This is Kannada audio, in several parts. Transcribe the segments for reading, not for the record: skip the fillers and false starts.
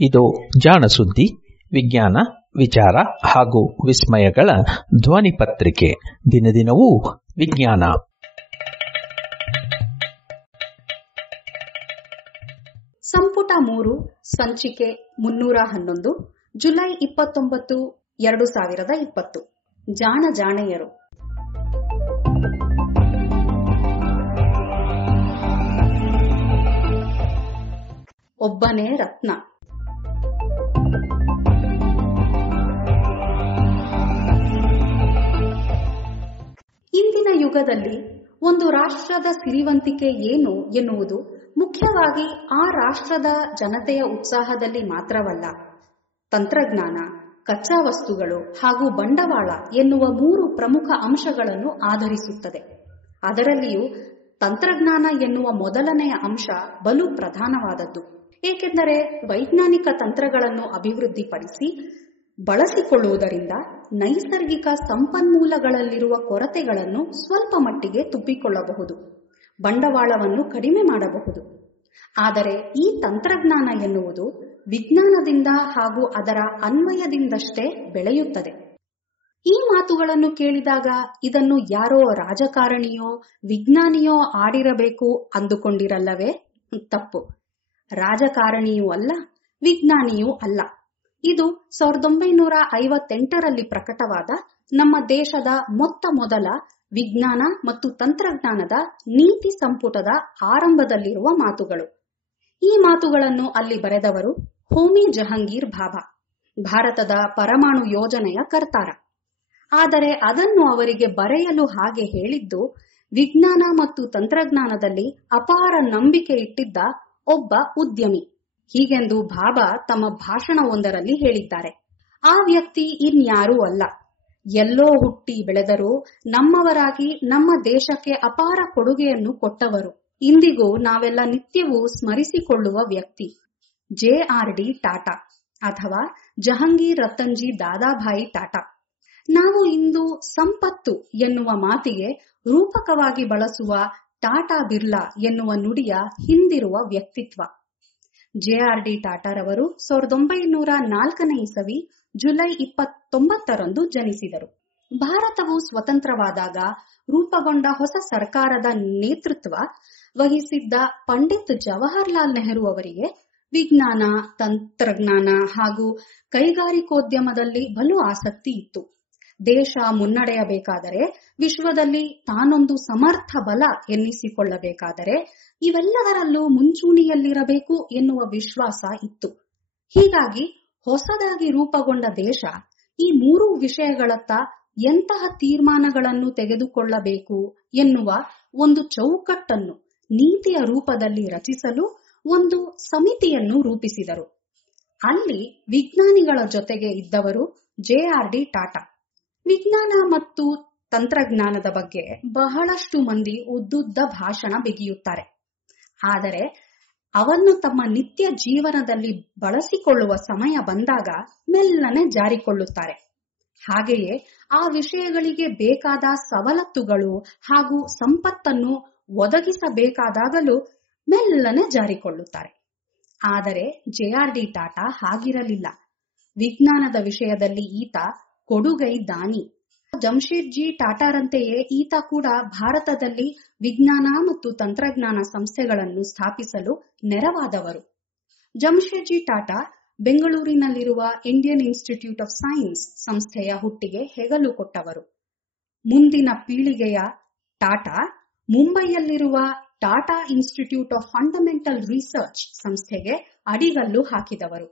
ಇದು ಜಾಣ ಸುದ್ದಿ, ವಿಜ್ಞಾನ, ವಿಚಾರ ಹಾಗೂ ವಿಸ್ಮಯಗಳ ಧ್ವನಿ ಪತ್ರಿಕೆ. ದಿನದಿನವೂ ವಿಜ್ಞಾನ. ಸಂಪುಟ 3 ಸಂಚಿಕೆ 311 ಜುಲೈ 29, 2020. ಜಾಣ ಜಾಣೆಯರು. ಒಬ್ಬನೇ ರತ್ನ. ಇಂದಿನ ಯುಗದಲ್ಲಿ ಒಂದು ರಾಷ್ಟ್ರದ ಸಿರಿವಂತಿಕೆ ಏನು ಎನ್ನುವುದು ಮುಖ್ಯವಾಗಿ ಆ ರಾಷ್ಟ್ರದ ಜನತೆಯ ಉತ್ಸಾಹದಲ್ಲಿ ಮಾತ್ರವಲ್ಲ, ತಂತ್ರಜ್ಞಾನ, ಕಚ್ಚಾ ವಸ್ತುಗಳು ಹಾಗೂ ಬಂಡವಾಳ ಎನ್ನುವ 3 ಪ್ರಮುಖ ಅಂಶಗಳನ್ನು ಆಧರಿಸುತ್ತದೆ. ಅದರಲ್ಲಿಯೂ ತಂತ್ರಜ್ಞಾನ ಎನ್ನುವ ಮೊದಲನೆಯ ಅಂಶ ಬಲು ಪ್ರಧಾನವಾದದ್ದು. ಏಕೆಂದರೆ ವೈಜ್ಞಾನಿಕ ತಂತ್ರಗಳನ್ನು ಅಭಿವೃದ್ಧಿಪಡಿಸಿ ಬಳಸಿಕೊಳ್ಳುವುದರಿಂದ ನೈಸರ್ಗಿಕ ಸಂಪನ್ಮೂಲಗಳಲ್ಲಿರುವ ಕೊರತೆಗಳನ್ನು ಸ್ವಲ್ಪ ಮಟ್ಟಿಗೆ ತುಂಬಿಕೊಳ್ಳಬಹುದು, ಬಂಡವಾಳವನ್ನು ಕಡಿಮೆ ಮಾಡಬಹುದು. ಆದರೆ ಈ ತಂತ್ರಜ್ಞಾನ ಎನ್ನುವುದು ವಿಜ್ಞಾನದಿಂದ ಹಾಗೂ ಅದರ ಅನ್ವಯದಿಂದಷ್ಟೇ ಬೆಳೆಯುತ್ತದೆ. ಈ ಮಾತುಗಳನ್ನು ಕೇಳಿದಾಗ ಇದನ್ನು ಯಾರೋ ರಾಜಕಾರಣಿಯೋ ವಿಜ್ಞಾನಿಯೋ ಆಡಿರಬೇಕು ಅಂದುಕೊಂಡಿರಲ್ಲವೇ? ತಪ್ಪು. ರಾಜಕಾರಣಿಯೂ ಅಲ್ಲ, ವಿಜ್ಞಾನಿಯೂ ಅಲ್ಲ. ಇದು 1958ರಲ್ಲಿ ಪ್ರಕಟವಾದ ನಮ್ಮ ದೇಶದ ಮೊತ್ತ ಮೊದಲ ವಿಜ್ಞಾನ ಮತ್ತು ತಂತ್ರಜ್ಞಾನದ ನೀತಿ ಸಂಪುಟದ ಆರಂಭದಲ್ಲಿರುವ ಮಾತುಗಳು. ಈ ಮಾತುಗಳನ್ನು ಅಲ್ಲಿ ಬರೆದವರು ಹೋಮಿ ಜಹಂಗೀರ್ ಭಾಭಾ, ಭಾರತದ ಪರಮಾಣು ಯೋಜನೆಯ ಕರ್ತಾರ. ಆದರೆ ಅದನ್ನು ಅವರಿಗೆ ಬರೆಯಲು ಹಾಗೆ ಹೇಳಿದ್ದು ವಿಜ್ಞಾನ ಮತ್ತು ತಂತ್ರಜ್ಞಾನದಲ್ಲಿ ಅಪಾರ ನಂಬಿಕೆ ಇಟ್ಟಿದ್ದ ಒಬ್ಬ ಉದ್ಯಮಿ. ಹೀಗೆಂದು ಭಾಭಾ ತಮ್ಮ ಭಾಷಣವೊಂದರಲ್ಲಿ ಹೇಳಿದ್ದಾರೆ. ಆ ವ್ಯಕ್ತಿ ಇನ್ಯಾರೂ ಅಲ್ಲ, ಎಲ್ಲೋ ಹುಟ್ಟಿ ಬೆಳೆದರೂ ನಮ್ಮವರಾಗಿ ನಮ್ಮ ದೇಶಕ್ಕೆ ಅಪಾರ ಕೊಡುಗೆಯನ್ನು ಕೊಟ್ಟವರು, ಇಂದಿಗೂ ನಾವೆಲ್ಲ ನಿತ್ಯವೂ ಸ್ಮರಿಸಿಕೊಳ್ಳುವ ವ್ಯಕ್ತಿ JRD ಟಾಟಾ ಅಥವಾ ಜಹಂಗೀರ್ ರತನ್ಜಿ ದಾದಾಭಾಯಿ ಟಾಟಾ. ನಾವು ಇಂದು ಸಂಪತ್ತು ಎನ್ನುವ ಮಾತಿಗೆ ರೂಪಕವಾಗಿ ಬಳಸುವ ಟಾಟಾ ಬಿರ್ಲಾ ಎನ್ನುವ ನುಡಿಯ ಹಿಂದಿರುವ ವ್ಯಕ್ತಿತ್ವ. JRD ಟಾಟಾರವರು 1904ನೇ ಇಸವಿ ಜುಲೈ 29ರಂದು ಜನಿಸಿದರು. ಭಾರತವು ಸ್ವತಂತ್ರವಾದಾಗ ರೂಪುಗೊಂಡ ಹೊಸ ಸರ್ಕಾರದ ನೇತೃತ್ವ ವಹಿಸಿದ್ದ ಪಂಡಿತ್ ಜವಾಹರ್ಲಾಲ್ ನೆಹರು ಅವರಿಗೆ ವಿಜ್ಞಾನ, ತಂತ್ರಜ್ಞಾನ ಹಾಗೂ ಕೈಗಾರಿಕೋದ್ಯಮದಲ್ಲಿ ಬಲು ಆಸಕ್ತಿ ಇತ್ತು. ದೇಶ ಮುನ್ನಡೆಯಬೇಕಾದರೆ, ವಿಶ್ವದಲ್ಲಿ ತಾನೊಂದು ಸಮರ್ಥ ಬಲ ಎನ್ನಿಸಿಕೊಳ್ಳಬೇಕಾದರೆ ಇವೆಲ್ಲದರಲ್ಲೂ ಮುಂಚೂಣಿಯಲ್ಲಿರಬೇಕು ಎನ್ನುವ ವಿಶ್ವಾಸ ಇತ್ತು. ಹೀಗಾಗಿ ಹೊಸದಾಗಿ ರೂಪುಗೊಂಡ ದೇಶ ಈ 3 ವಿಷಯಗಳತ್ತ ಎಂತಹ ತೀರ್ಮಾನಗಳನ್ನು ತೆಗೆದುಕೊಳ್ಳಬೇಕು ಎನ್ನುವ ಒಂದು ಚೌಕಟ್ಟನ್ನು ನೀತಿಯ ರೂಪದಲ್ಲಿ ರಚಿಸಲು ಒಂದು ಸಮಿತಿಯನ್ನು ರೂಪಿಸಿದರು. ಅಲ್ಲಿ ವಿಜ್ಞಾನಿಗಳ ಜೊತೆಗೆ ಇದ್ದವರು JRD ಟಾಟಾ. ವಿಜ್ಞಾನ ಮತ್ತು ತಂತ್ರಜ್ಞಾನದ ಬಗ್ಗೆ ಬಹಳಷ್ಟು ಮಂದಿ ಉದ್ದುದ್ದ ಭಾಷಣ ಬಿಗಿಯುತ್ತಾರೆ. ಆದರೆ ಅವನ್ನು ತಮ್ಮ ನಿತ್ಯ ಜೀವನದಲ್ಲಿ ಬಳಸಿಕೊಳ್ಳುವ ಸಮಯ ಬಂದಾಗ ಮೆಲ್ಲನೆ ಜಾರಿಕೊಳ್ಳುತ್ತಾರೆ. ಹಾಗೆಯೇ ಆ ವಿಷಯಗಳಿಗೆ ಬೇಕಾದ ಸವಲತ್ತುಗಳು ಹಾಗೂ ಸಂಪತ್ತನ್ನು ಒದಗಿಸಬೇಕಾದಾಗಲೂ ಮೆಲ್ಲನೆ ಜಾರಿಕೊಳ್ಳುತ್ತಾರೆ. ಆದರೆ JRD ಟಾಟಾ ಹಾಗಿರಲಿಲ್ಲ. ವಿಜ್ಞಾನದ ವಿಷಯದಲ್ಲಿ ಈತ ಕೊಡುಗೈ ದಾನಿ. ಜಮ್ಶೆಡ್ಜಿ ಟಾಟಾರಂತೆಯೇ ಈತ ಕೂಡ ಭಾರತದಲ್ಲಿ ವಿಜ್ಞಾನ ಮತ್ತು ತಂತ್ರಜ್ಞಾನ ಸಂಸ್ಥೆಗಳನ್ನು ಸ್ಥಾಪಿಸಲು ನೆರವಾದವರು. ಜಮ್ಶೆಡ್ಜಿ ಟಾಟಾ ಬೆಂಗಳೂರಿನಲ್ಲಿರುವ ಇಂಡಿಯನ್ ಇನ್ಸ್ಟಿಟ್ಯೂಟ್ ಆಫ್ ಸೈನ್ಸ್ ಸಂಸ್ಥೆಯ ಹುಟ್ಟಿಗೆ ಹೆಗಲು ಕೊಟ್ಟವರು. ಮುಂದಿನ ಪೀಳಿಗೆಯ ಟಾಟಾ ಮುಂಬೈಯಲ್ಲಿರುವ Tata Institute of Fundamental Research ಸಂಸ್ಥೆಗೆ ಅಡಿಗಲ್ಲು ಹಾಕಿದವರು,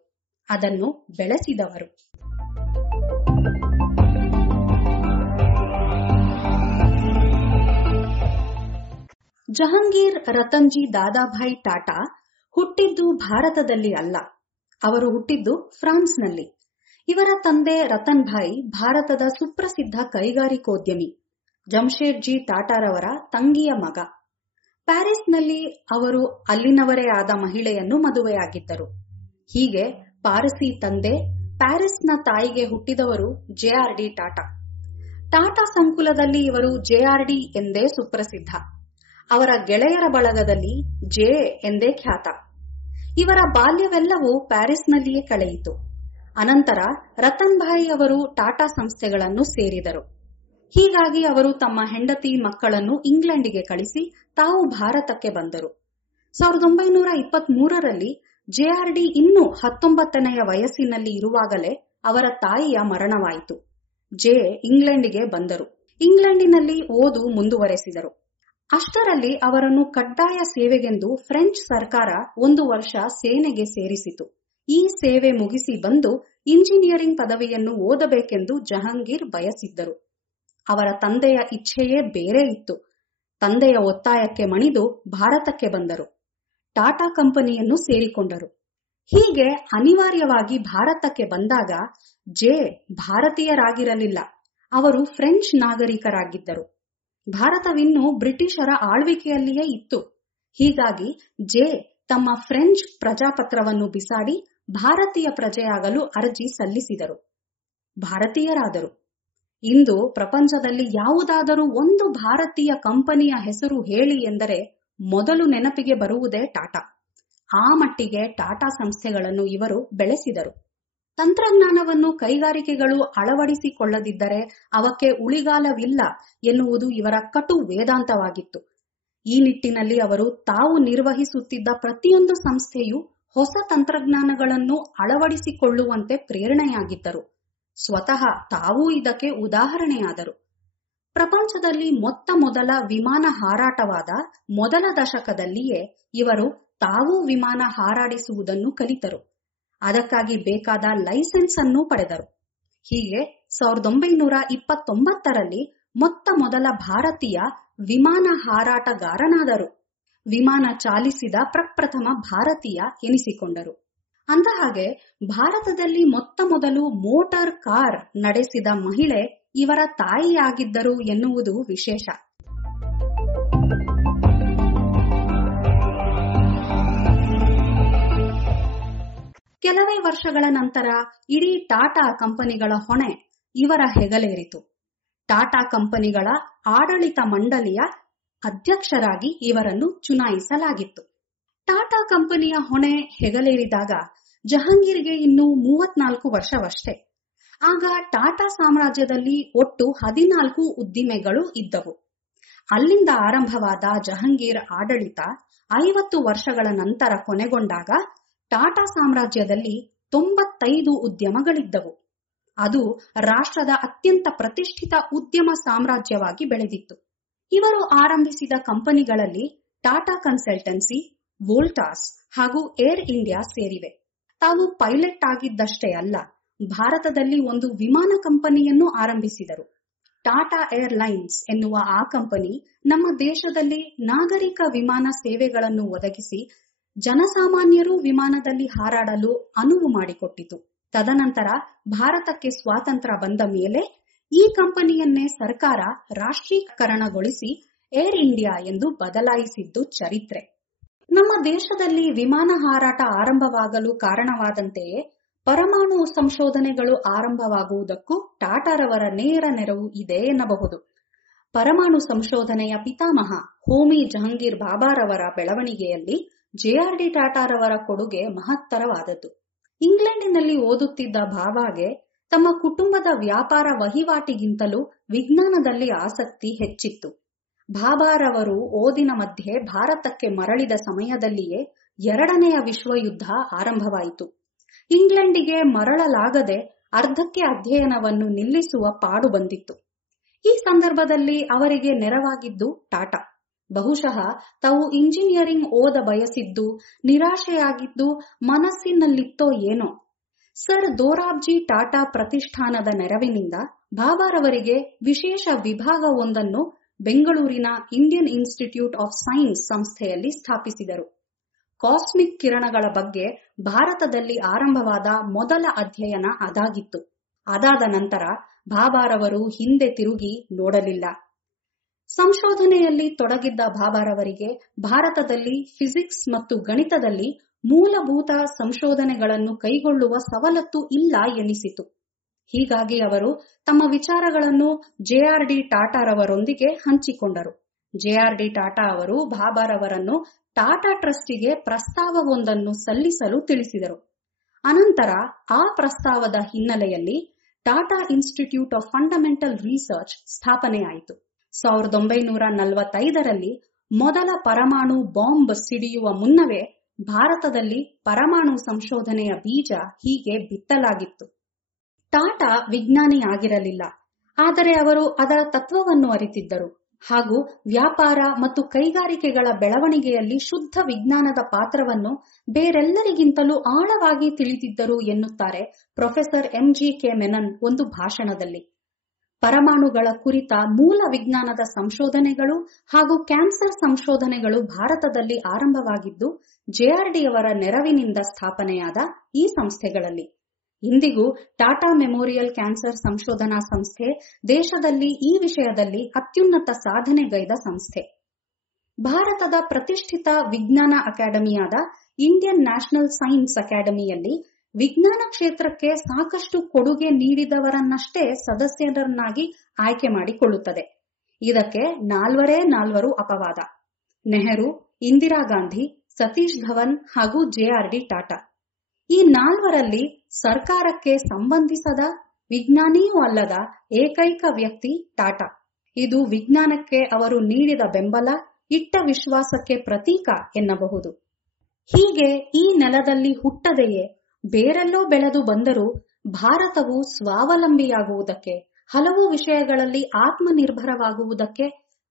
ಅದನ್ನು ಬೆಳೆಸಿದವರು. ಜಹಂಗೀರ್ ರತನ್ಜಿ ದಾದಾಭಾಯಿ ಟಾಟಾ ಹುಟ್ಟಿದ್ದು ಭಾರತದಲ್ಲಿ ಅಲ್ಲ, ಅವರು ಹುಟ್ಟಿದ್ದು ಫ್ರಾನ್ಸ್ನಲ್ಲಿ. ಇವರ ತಂದೆ ರತನ್ ಭಾಯಿ ಭಾರತದ ಸುಪ್ರಸಿದ್ಧ ಕೈಗಾರಿಕೋದ್ಯಮಿ, ಜಮ್ಶೆಡ್ಜಿ ಟಾಟಾರವರ ತಂಗಿಯ ಮಗ. ಪ್ಯಾರಿಸ್ನಲ್ಲಿ ಅವರು ಅಲ್ಲಿನವರೇ ಆದ ಮಹಿಳೆಯನ್ನು ಮದುವೆಯಾಗಿದ್ದರು. ಹೀಗೆ ಪಾರಸಿ ತಂದೆ, ಪ್ಯಾರಿಸ್ನ ತಾಯಿಗೆ ಹುಟ್ಟಿದವರು JRD ಟಾಟಾ. ಟಾಟಾ ಸಂಕುಲದಲ್ಲಿ ಇವರು JRD ಎಂದೇ ಸುಪ್ರಸಿದ್ಧ. ಅವರ ಗೆಳೆಯರ ಬಳಗದಲ್ಲಿ ಜೆ ಎಂದೇ ಖ್ಯಾತ. ಇವರ ಬಾಲ್ಯವೆಲ್ಲವೂ ಪ್ಯಾರಿಸ್ನಲ್ಲಿಯೇ ಕಳೆಯಿತು. ಅನಂತರ ರತನ್ ಭಾಯ್ ಅವರು ಟಾಟಾ ಸಂಸ್ಥೆಗಳನ್ನು ಸೇರಿದರು. ಹೀಗಾಗಿ ಅವರು ತಮ್ಮ ಹೆಂಡತಿ ಮಕ್ಕಳನ್ನು ಇಂಗ್ಲೆಂಡಿಗೆ ಕಳಿಸಿ ತಾವು ಭಾರತಕ್ಕೆ ಬಂದರು. 1923ರಲ್ಲಿ ಜೆಆರ್ಡಿ ಇನ್ನೂ 19ನೆಯ ವಯಸ್ಸಿನಲ್ಲಿ ಇರುವಾಗಲೇ ಅವರ ತಾಯಿಯ ಮರಣವಾಯಿತು. ಜೆ ಇಂಗ್ಲೆಂಡಿಗೆ ಬಂದರು. ಇಂಗ್ಲೆಂಡಿನಲ್ಲಿ ಓದು ಮುಂದುವರೆಸಿದರು. ಅಷ್ಟರಲ್ಲಿ ಅವರನ್ನು ಕಡ್ಡಾಯ ಸೇವೆಗೆಂದು ಫ್ರೆಂಚ್ ಸರ್ಕಾರ 1 ವರ್ಷ ಸೇನೆಗೆ ಸೇರಿಸಿತು. ಈ ಸೇವೆ ಮುಗಿಸಿ ಬಂದು ಇಂಜಿನಿಯರಿಂಗ್ ಪದವಿಯನ್ನು ಓದಬೇಕೆಂದು ಜಹಾಂಗೀರ್ ಬಯಸಿದ್ದರು. ಅವರ ತಂದೆಯ ಇಚ್ಛೆಯೇ ಬೇರೆ ಇತ್ತು. ತಂದೆಯ ಒತ್ತಾಯಕ್ಕೆ ಮಣಿದು ಭಾರತಕ್ಕೆ ಬಂದರು. ಟಾಟಾ ಕಂಪನಿಯನ್ನು ಸೇರಿಕೊಂಡರು. ಹೀಗೆ ಅನಿವಾರ್ಯವಾಗಿ ಭಾರತಕ್ಕೆ ಬಂದಾಗ ಜೆ ಭಾರತೀಯರಾಗಿರಲಿಲ್ಲ, ಅವರು ಫ್ರೆಂಚ್ ನಾಗರಿಕರಾಗಿದ್ದರು. ಭಾರತವಿನ್ನೂ ಬ್ರಿಟಿಷರ ಆಳ್ವಿಕೆಯಲ್ಲಿಯೇ ಇತ್ತು. ಹೀಗಾಗಿ ಜೆ ತಮ್ಮ ಫ್ರೆಂಚ್ ಪ್ರಜಾಪತ್ರವನ್ನು ಬಿಸಾಡಿ ಭಾರತೀಯ ಪ್ರಜೆಯಾಗಲು ಅರ್ಜಿ ಸಲ್ಲಿಸಿದರು. ಭಾರತೀಯರಾದರು. ಇಂದು ಪ್ರಪಂಚದಲ್ಲಿ ಯಾವುದಾದರೂ ಒಂದು ಭಾರತೀಯ ಕಂಪನಿಯ ಹೆಸರು ಹೇಳಿ ಎಂದರೆ ಮೊದಲು ನೆನಪಿಗೆ ಬರುವುದೇ ಟಾಟಾ. ಆ ಮಟ್ಟಿಗೆ ಟಾಟಾ ಸಂಸ್ಥೆಗಳನ್ನು ಇವರು ಬೆಳೆಸಿದರು. ತಂತ್ರಜ್ಞಾನವನ್ನು ಕೈಗಾರಿಕೆಗಳು ಅಳವಡಿಸಿಕೊಳ್ಳದಿದ್ದರೆ ಅವಕ್ಕೆ ಉಳಿಗಾಲವಿಲ್ಲ ಎನ್ನುವುದು ಇವರ ಕಟು ವೇದಾಂತವಾಗಿತ್ತು. ಈ ನಿಟ್ಟಿನಲ್ಲಿ ಅವರು ತಾವು ನಿರ್ವಹಿಸುತ್ತಿದ್ದ ಪ್ರತಿಯೊಂದು ಸಂಸ್ಥೆಯು ಹೊಸ ತಂತ್ರಜ್ಞಾನಗಳನ್ನು ಅಳವಡಿಸಿಕೊಳ್ಳುವಂತೆ ಪ್ರೇರಣೆಯಾಗಿದ್ದರು. ಸ್ವತಃ ತಾವೂ ಇದಕ್ಕೆ ಉದಾಹರಣೆಯಾದರು. ಪ್ರಪಂಚದಲ್ಲಿ ಮೊತ್ತ ಮೊದಲ ವಿಮಾನ ಹಾರಾಟವಾದ ಮೊದಲ ದಶಕದಲ್ಲಿಯೇ ಇವರು ತಾವೂ ವಿಮಾನ ಹಾರಾಡಿಸುವುದನ್ನು ಕಲಿತರು. ಅದಕ್ಕಾಗಿ ಬೇಕಾದ ಲೈಸೆನ್ಸ್ ಅನ್ನು ಪಡೆದರು. ಹೀಗೆ 1929ರಲ್ಲಿ ಮೊತ್ತ ಮೊದಲ ಭಾರತೀಯ ವಿಮಾನ ಹಾರಾಟಗಾರನಾದರು. ವಿಮಾನ ಚಾಲಿಸಿದ ಪ್ರಪ್ರಥಮ ಭಾರತೀಯ ಎನಿಸಿಕೊಂಡರು. ಅಂದಹಾಗೆ ಭಾರತದಲ್ಲಿ ಮೊತ್ತ ಮೊದಲು ಮೋಟಾರ್ ಕಾರ್ ನಡೆಸಿದ ಮಹಿಳೆ ಇವರ ತಾಯಿಯಾಗಿದ್ದರು ಎನ್ನುವುದು ವಿಶೇಷ. ಕೆಲವೇ ವರ್ಷಗಳ ನಂತರ ಇಡೀ ಟಾಟಾ ಕಂಪನಿಗಳ ಹೊಣೆ ಇವರ ಹೆಗಲೇರಿತು. ಟಾಟಾ ಕಂಪನಿಗಳ ಆಡಳಿತ ಮಂಡಳಿಯ ಅಧ್ಯಕ್ಷರಾಗಿ ಇವರನ್ನು ಚುನಾಯಿಸಲಾಗಿತ್ತು. ಟಾಟಾ ಕಂಪನಿಯ ಹೊಣೆ ಹೆಗಲೇರಿದಾಗ ಜಹಾಂಗೀರ್ಗೆ ಇನ್ನೂ 34 ವರ್ಷವಷ್ಟೇ. ಆಗ ಟಾಟಾ ಸಾಮ್ರಾಜ್ಯದಲ್ಲಿ ಒಟ್ಟು 14 ಉದ್ದಿಮೆಗಳು ಇದ್ದವು. ಅಲ್ಲಿಂದ ಆರಂಭವಾದ ಜಹಾಂಗೀರ್ ಆಡಳಿತ 50 ವರ್ಷಗಳ ನಂತರ ಕೊನೆಗೊಂಡಾಗ ಟಾಟಾ ಸಾಮ್ರಾಜ್ಯದಲ್ಲಿ 95 ಉದ್ಯಮಗಳಿದ್ದವು. ಅದು ರಾಷ್ಟ್ರದ ಅತ್ಯಂತ ಪ್ರತಿಷ್ಠಿತ ಉದ್ಯಮ ಸಾಮ್ರಾಜ್ಯವಾಗಿ ಬೆಳೆದಿತ್ತು. ಇವರು ಆರಂಭಿಸಿದ ಕಂಪನಿಗಳಲ್ಲಿ ಟಾಟಾ ಕನ್ಸಲ್ಟೆನ್ಸಿ, ವೋಲ್ಟಾಸ್ ಹಾಗೂ ಏರ್ ಇಂಡಿಯಾ ಸೇರಿವೆ. ತಾವು ಪೈಲಟ್ ಆಗಿದ್ದಷ್ಟೇ ಅಲ್ಲ, ಭಾರತದಲ್ಲಿ ಒಂದು ವಿಮಾನ ಕಂಪನಿಯನ್ನು ಆರಂಭಿಸಿದರು. ಟಾಟಾ ಏರ್ಲೈನ್ಸ್ ಎನ್ನುವ ಆ ಕಂಪನಿ ನಮ್ಮ ದೇಶದಲ್ಲಿ ನಾಗರಿಕ ವಿಮಾನ ಸೇವೆಗಳನ್ನು ಒದಗಿಸಿ ಜನಸಾಮಾನ್ಯರು ವಿಮಾನದಲ್ಲಿ ಹಾರಾಡಲು ಅನುವು ಮಾಡಿಕೊಟ್ಟಿತು. ತದನಂತರ ಭಾರತಕ್ಕೆ ಸ್ವಾತಂತ್ರ್ಯ ಬಂದ ಮೇಲೆ ಈ ಕಂಪನಿಯನ್ನೇ ಸರ್ಕಾರ ರಾಷ್ಟ್ರೀಕರಣಗೊಳಿಸಿ ಏರ್ ಇಂಡಿಯಾ ಎಂದು ಬದಲಾಯಿಸಿದ್ದು ಚರಿತ್ರೆ. ನಮ್ಮ ದೇಶದಲ್ಲಿ ವಿಮಾನ ಹಾರಾಟ ಆರಂಭವಾಗಲು ಕಾರಣವಾದಂತೆಯೇ ಪರಮಾಣು ಸಂಶೋಧನೆಗಳು ಆರಂಭವಾಗುವುದಕ್ಕೂ ಟಾಟಾರವರ ನೇರ ನೆರವು ಇದೆ ಎನ್ನಬಹುದು. ಪರಮಾಣು ಸಂಶೋಧನೆಯ ಪಿತಾಮಹ ಹೋಮಿ ಜಹಾಂಗೀರ್ ಬಾಬಾರವರ ಬೆಳವಣಿಗೆಯಲ್ಲಿ ಜೆಆರ್ಡಿ ಟಾಟಾರವರ ಕೊಡುಗೆ ಮಹತ್ತರವಾದದ್ದು. ಇಂಗ್ಲೆಂಡಿನಲ್ಲಿ ಓದುತ್ತಿದ್ದ ಬಾಬಾಗೆ ತಮ್ಮ ಕುಟುಂಬದ ವ್ಯಾಪಾರ ವಹಿವಾಟಿಗಿಂತಲೂ ವಿಜ್ಞಾನದಲ್ಲಿ ಆಸಕ್ತಿ ಹೆಚ್ಚಿತ್ತು. ಬಾಬಾರವರು ಓದಿನ ಮಧ್ಯೆ ಭಾರತಕ್ಕೆ ಮರಳಿದ ಸಮಯದಲ್ಲಿಯೇ 2ನೆಯ ವಿಶ್ವಯುದ್ಧ ಆರಂಭವಾಯಿತು. ಇಂಗ್ಲೆಂಡಿಗೆ ಮರಳಲಾಗದೆ ಅರ್ಧಕ್ಕೆ ಅಧ್ಯಯನವನ್ನು ನಿಲ್ಲಿಸುವ ಪಾಡು ಬಂದಿತ್ತು. ಈ ಸಂದರ್ಭದಲ್ಲಿ ಅವರಿಗೆ ನೆರವಾಗಿದ್ದು ಟಾಟಾ. ಬಹುಶಃ ತಾವು ಇಂಜಿನಿಯರಿಂಗ್ ಓದ ಬಯಸಿದ್ದು ನಿರಾಶೆಯಾಗಿದ್ದು ಮನಸ್ಸಿನಲ್ಲಿತ್ತೋ ಏನೋ. ಸರ್ ದೋರಾಬ್ಜಿ ಟಾಟಾ ಪ್ರತಿಷ್ಠಾನದ ನೆರವಿನಿಂದ ಬಾಬಾರವರಿಗೆ ವಿಶೇಷ ವಿಭಾಗವೊಂದನ್ನು ಬೆಂಗಳೂರಿನ ಇಂಡಿಯನ್ ಇನ್ಸ್ಟಿಟ್ಯೂಟ್ ಆಫ್ ಸೈನ್ಸ್ ಸಂಸ್ಥೆಯಲ್ಲಿ ಸ್ಥಾಪಿಸಿದರು. ಕಾಸ್ಮಿಕ್ ಕಿರಣಗಳ ಬಗ್ಗೆ ಭಾರತದಲ್ಲಿ ಆರಂಭವಾದ ಮೊದಲ ಅಧ್ಯಯನ ಅದಾಗಿತ್ತು. ಅದಾದ ನಂತರ ಬಾಬಾರವರು ಹಿಂದೆ ತಿರುಗಿ ನೋಡಲಿಲ್ಲ. ಸಂಶೋಧನೆಯಲ್ಲಿ ತೊಡಗಿದ್ದ ಬಾಬಾರವರಿಗೆ ಭಾರತದಲ್ಲಿ ಫಿಸಿಕ್ಸ್ ಮತ್ತು ಗಣಿತದಲ್ಲಿ ಮೂಲಭೂತ ಸಂಶೋಧನೆಗಳನ್ನು ಕೈಗೊಳ್ಳುವ ಸವಲತ್ತು ಇಲ್ಲ ಎನ್ನಿಸಿತು. ಹೀಗಾಗಿ ಅವರು ತಮ್ಮ ವಿಚಾರಗಳನ್ನು ಜೆಆರ್ಡಿ ಟಾಟಾರವರೊಂದಿಗೆ ಹಂಚಿಕೊಂಡರು. ಜೆಆರ್ಡಿ ಟಾಟಾ ಅವರು ಭಾಭಾರ್ ಅವರನ್ನು ಟಾಟಾ ಟ್ರಸ್ಟಿಗೆ ಪ್ರಸ್ತಾವವೊಂದನ್ನು ಸಲ್ಲಿಸಲು ತಿಳಿಸಿದರು. ಅನಂತರ ಆ ಪ್ರಸ್ತಾವದ ಹಿನ್ನೆಲೆಯಲ್ಲಿ Tata Institute of Fundamental research ಸ್ಥಾಪನೆಯಾಯಿತು. 1945ರಲ್ಲಿ ಮೊದಲ ಪರಮಾಣು ಬಾಂಬ್ ಸಿಡಿಯುವ ಮುನ್ನವೇ ಭಾರತದಲ್ಲಿ ಪರಮಾಣು ಸಂಶೋಧನೆಯ ಬೀಜ ಹೀಗೆ ಬಿತ್ತಲಾಗಿತ್ತು. ಟಾಟಾ ವಿಜ್ಞಾನಿಯಾಗಿರಲಿಲ್ಲ, ಆದರೆ ಅವರು ಅದರ ತತ್ವವನ್ನು ಅರಿತಿದ್ದರು ಹಾಗೂ ವ್ಯಾಪಾರ ಮತ್ತು ಕೈಗಾರಿಕೆಗಳ ಬೆಳವಣಿಗೆಯಲ್ಲಿ ಶುದ್ಧ ವಿಜ್ಞಾನದ ಪಾತ್ರವನ್ನು ಬೇರೆಲ್ಲರಿಗಿಂತಲೂ ಆಳವಾಗಿ ತಿಳಿದಿದ್ದರು ಎನ್ನುತ್ತಾರೆ ಪ್ರೊಫೆಸರ್ MGK ಮೆನನ್ ಒಂದು ಭಾಷಣದಲ್ಲಿ. ಪರಮಾಣುಗಳ ಕುರಿತ ಮೂಲ ವಿಜ್ಞಾನದ ಸಂಶೋಧನೆಗಳು ಹಾಗೂ ಕ್ಯಾನ್ಸರ್ ಸಂಶೋಧನೆಗಳು ಭಾರತದಲ್ಲಿ ಆರಂಭವಾಗಿದ್ದು ಜೆಆರ್ಡಿಯವರ ನೆರವಿನಿಂದ ಸ್ಥಾಪನೆಯಾದ ಈ ಸಂಸ್ಥೆಗಳಲ್ಲಿ. ಇಂದಿಗೂ ಟಾಟಾ ಮೆಮೋರಿಯಲ್ ಕ್ಯಾನ್ಸರ್ ಸಂಶೋಧನಾ ಸಂಸ್ಥೆ ದೇಶದಲ್ಲಿ ಈ ವಿಷಯದಲ್ಲಿ ಅತ್ಯುನ್ನತ ಸಾಧನೆಗೈದ ಸಂಸ್ಥೆ. ಭಾರತದ ಪ್ರತಿಷ್ಠಿತ ವಿಜ್ಞಾನ ಅಕಾಡೆಮಿಯಾದ ಇಂಡಿಯನ್ ನ್ಯಾಷನಲ್ ಸೈನ್ಸ್ ಅಕಾಡೆಮಿಯಲ್ಲಿ ವಿಜ್ಞಾನ ಕ್ಷೇತ್ರಕ್ಕೆ ಸಾಕಷ್ಟು ಕೊಡುಗೆ ನೀಡಿದವರನ್ನಷ್ಟೇ ಸದಸ್ಯರನ್ನಾಗಿ ಆಯ್ಕೆ ಮಾಡಿಕೊಳ್ಳುತ್ತದೆ. ಇದಕ್ಕೆ 4 ಅಪವಾದ: ನೆಹರು, ಇಂದಿರಾ ಗಾಂಧಿ, ಸತೀಶ್ ಧವನ್ ಹಾಗೂ ಜೆಆರ್ಡಿ ಟಾಟಾ. ಈ 4ರಲ್ಲಿ ಸರ್ಕಾರಕ್ಕೆ ಸಂಬಂಧಿಸದ, ವಿಜ್ಞಾನಿಯೂ ಅಲ್ಲದ ಏಕೈಕ ವ್ಯಕ್ತಿ ಟಾಟಾ. ಇದು ವಿಜ್ಞಾನಕ್ಕೆ ಅವರು ನೀಡಿದ ಬೆಂಬಲ, ಇಟ್ಟ ವಿಶ್ವಾಸಕ್ಕೆ ಪ್ರತೀಕ ಎನ್ನಬಹುದು. ಹೀಗೆ ಈ ನೆಲದಲ್ಲಿ ಹುಟ್ಟದೆಯೇ ಬೇರೆಲ್ಲೋ ಬೆಳೆದು ಬಂದರೂ ಭಾರತವು ಸ್ವಾವಲಂಬಿಯಾಗುವುದಕ್ಕೆ, ಹಲವು ವಿಷಯಗಳಲ್ಲಿ ಆತ್ಮನಿರ್ಭರವಾಗುವುದಕ್ಕೆ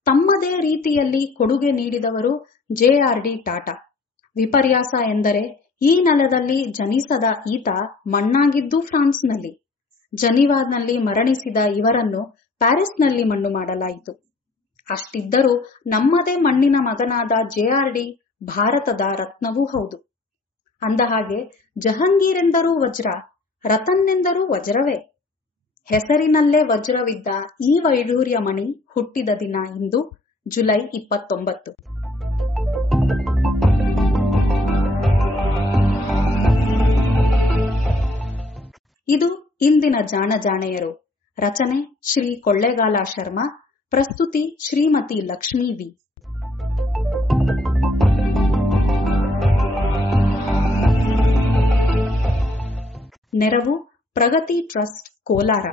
ತಮ್ಮದೇ ರೀತಿಯಲ್ಲಿ ಕೊಡುಗೆ ನೀಡಿದವರು ಜೆಆರ್ಡಿ ಟಾಟಾ. ವಿಪರ್ಯಾಸ ಎಂದರೆ ಈ ನೆಲದಲ್ಲಿ ಜನಿಸದ ಈತ ಮಣ್ಣಾಗಿದ್ದು ಫ್ರಾನ್ಸ್ನಲ್ಲಿ. ಜನಿವಾನಲ್ಲಿ ಮರಣಿಸಿದ ಇವರನ್ನು ಪ್ಯಾರಿಸ್ನಲ್ಲಿ ಮಣ್ಣು ಮಾಡಲಾಯಿತು. ಅಷ್ಟಿದ್ದರೂ ನಮ್ಮದೇ ಮಣ್ಣಿನ ಮಗನಾದ ಜೆಆರ್ಡಿ ಭಾರತದ ರತ್ನವೂ ಹೌದು. ಅಂದಹಾಗೆ ಜಹಂಗೀರೆಂದರೂ ವಜ್ರ, ರತನ್ನೆಂದರೂ ವಜ್ರವೇ. ಹೆಸರಿನಲ್ಲೇ ವಜ್ರವಿದ್ದ ಈ ವೈಢೂರ್ಯ ಮಣಿ ಹುಟ್ಟಿದ ದಿನ ಇಂದು ಜುಲೈ 29. ಇದು ಇಂದಿನ ಜಾಣಜಾಣೆಯರು. ರಚನೆ ಶ್ರೀ ಕೊಳ್ಳೇಗಾಲ ಶರ್ಮಾ. ಪ್ರಸ್ತುತಿ ಶ್ರೀಮತಿ ಲಕ್ಷ್ಮೀ ವಿ. ನೆರವು ಪ್ರಗತಿ ಟ್ರಸ್ಟ್ ಕೋಲಾರ.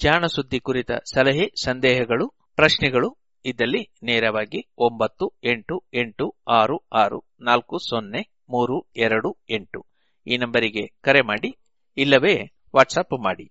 ಜಾಣ ಸುದ್ದಿ ಕುರಿತ ಸಲಹೆ, ಸಂದೇಹಗಳು, ಪ್ರಶ್ನೆಗಳು ಇದ್ದಲ್ಲಿ ನೇರವಾಗಿ 9886640328 ಈ ನಂಬರಿಗೆ ಕರೆ ಮಾಡಿ, ಇಲ್ಲವೇ ವಾಟ್ಸಪ್ ಮಾಡಿ.